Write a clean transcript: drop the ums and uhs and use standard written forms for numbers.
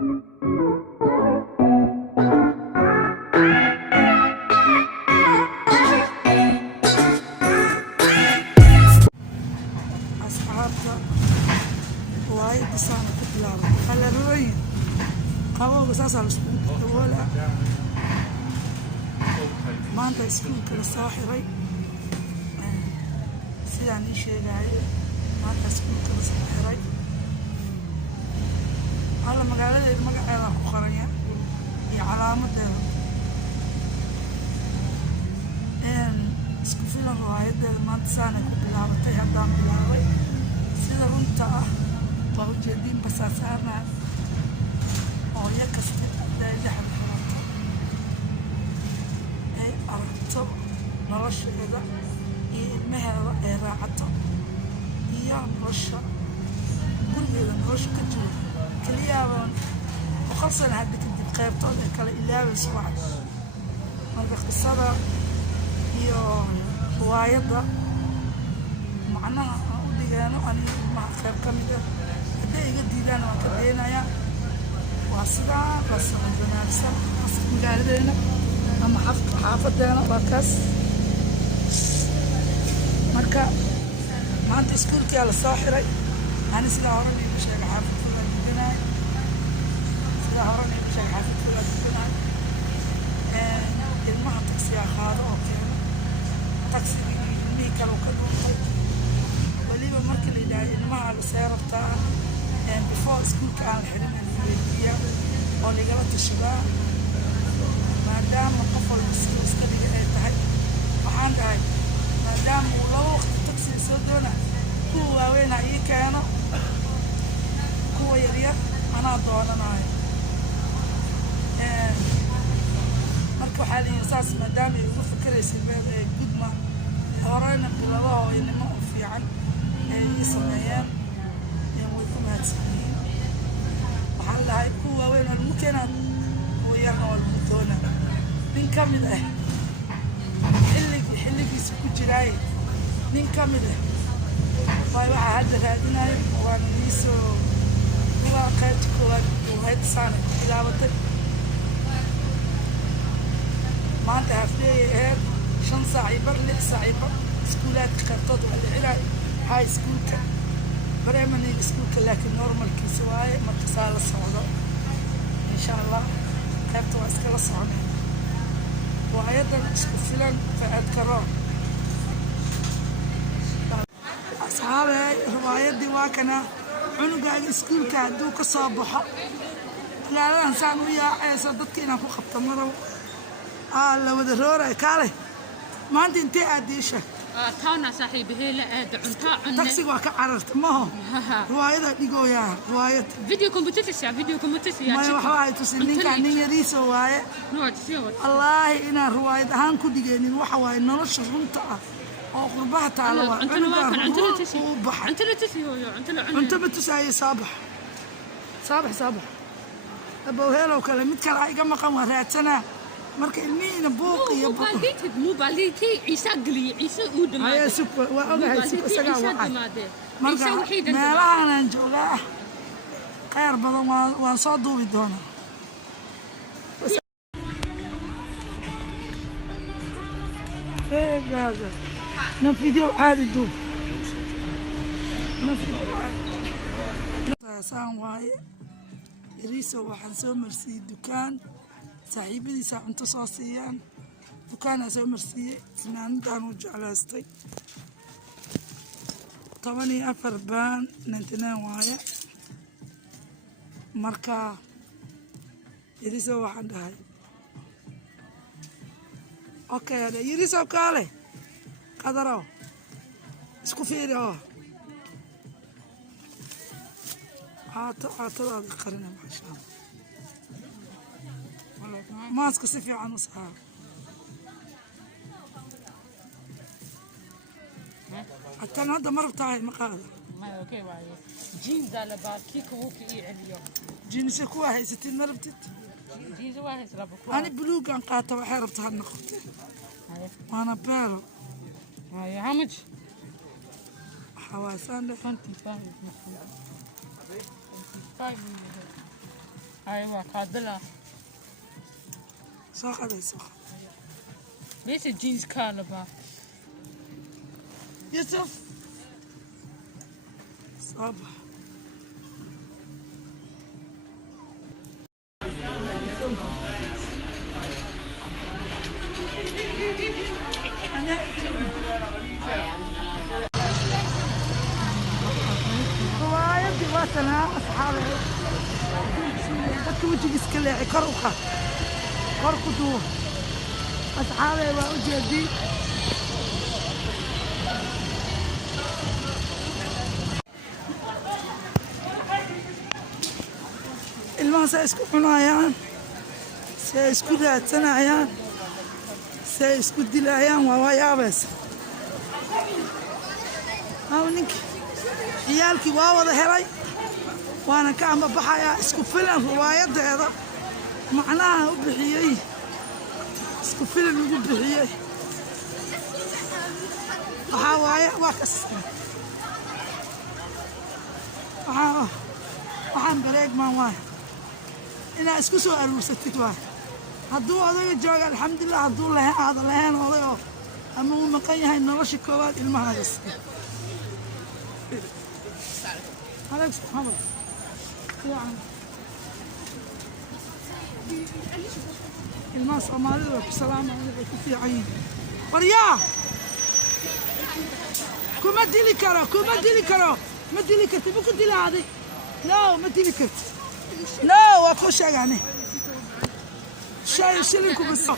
أصحابنا وايد صاروا كتلام على الوين قاموا بساس على الأسبوع ولا ما أنت سكول كلا ساحري سيدان شيء جاي ما أنت سكول كلا ساحري على مقالة المقالة أخرى هي علامة isku filan riwaayadeeda maanta saanay ku bilaabatay haddaan bilaabay sida runta ah waa ujeediin basaasaanaa hooyo kasta hadday dhexda xirato ay aragto nolosheeda iyo ilmaheeda ay raacato iyo nolosha gurigeeda nolosha ka jiro keliyaaban 100 sano hadda kadib qaybtooda kale ilaabayso wacd marka qisada iyo riwaayadda macnaha aan u dhigaano aniga ilmaha qayb ka mid ah hadday iga diidaan waan ka daynayaa waa sidaa basaan wanaagsan magaaladeena ama xaafadeena waa kaas marka maanta iskuulkiyaa la soo xiray ani sidaa hore niigu sheegay xaafadkooda gudanaay sidaa hore niigu sheegay xaafadkooda gudanaay ilmaha tagsiyaa qaado oo keeno tagsigii ilmihii kale ka dhuuntay weliba markii la yidhaahay ilmahaaga see rabtaa before iskuulka aan la xirin weydiiya oo laigala tashadaa maadaama qof walba sida iska dhiga ay tahay waxaan dhahay maadaama uu 2 waqti tagsiga soo doona kuwa waaweyn ha ii keeno kuwa yaryar anaa doonanayo marka waxaa layihi saas maadaama ay ugu fikiraysay gudma horeyna bilado hooyanimo u fiican ay ii sameeyeen way ku mahadsan yihiin waxaan lahay kuwa waaweyn oo lagu keenaa kuwa yarna waa lagu doonaa nin ka mid ah xilligiisa ku jiraay nin ka mid ah waay waxaa hadda raadinayo waana niisoo kuwa qaybta koowaad hayda saana ku bilaabatay maanta hafleeyay aheyd 5 saac iyo bar 6 saac iyo bar iskuulaadka qaybtood waa la xiraay high schoolka primary schoolka laakiin normalkiisa waaye marka saa la socdo insha allah qaybta waa iskala soconay waayadan isku filan faad karoon asxaabay riwaayadii waa kana cunugaaga iskuulka hadduu ka soo baxo ilaaladan saan u yaacayso dadka inaan ku qabto marow la wada rooray kaale maanta intee aad diisha taana saaxiibi heela aad cunta cunne taxi waa ka cararta maho riwaayada dhigooyaa riwaayad video competition ma waxa ay tusin ninka nin yariiso waaye wallaahi inaan riwaayad ahaan ku dhigeenin waxa waaye nolosha runta ah oo qurbaha taalo waa cunto ma tusaayo saabax abow heelow kale mid kale iga maqan waa raadsanaa marka ilmihiina buuq iyo mubaalinkii ciise galiye ciise uu dhamaaday super waa ogahay super isaga wacay marka meelahan joogaa khayr badan waan soo duubi doonaa gaza na video caadi duub saan waaye iriso waxaan soo marsiyey dukaan saaxiibadiisa cunto soo siiyaan dukaanaa soo marsiiyey finaanadaan u jeclaystay 14 baan 99 waaye marka iriso waxaan dhahay okay iriso kaale qadaro isku fiiri oo caatadaada qarina maashaa ماسك سفي عن وصحاب حتى أنا هذا مرة بتاعي مقالة ما أوكي واي جينز على باكي كوكي عليو جينز كوا هي 60 مرة بتت جينز واحد ربكوا أنا بلوغ عن قاطع وحارب تهنا نخوتي وأنا بيرو هاي عمج حواسان 25 أيوة قادلة. ساق هذا ساق. ليش الجينز كالبا؟ يوسف. صباح. روايتي واسنا أصحابي dadka wejigiis ka leexi kor u qaad kor ku duubo asxaabey waa u jeedii ilmaha say isku cunayaan say isku raadsanayaan say isku dilayaan waa yaabaysa ninki ciyaalkii waa wada helay وانا كان ببحايا اسكو فيلم روايدهدا معناها وبخيي اسكو فيلم وبخيي waxa waaye waa kas waxaan bareeg maan waay inaa isku soo aruursatid waay hadduu odaga jooga alxamdulilah hadduu aada lahayn oday oo ama uu maqan yahay nolosha koowaad ilmahaagas عليك محمد الماس أمالي لك السلام عليكم في عين ورياه كم أديلي كرو كم أديلي كرو ما أديلي كرت ممكن أديلي هذه لا ما أديلي كرت لا وأكو شيء يعني شيء شيلكم بس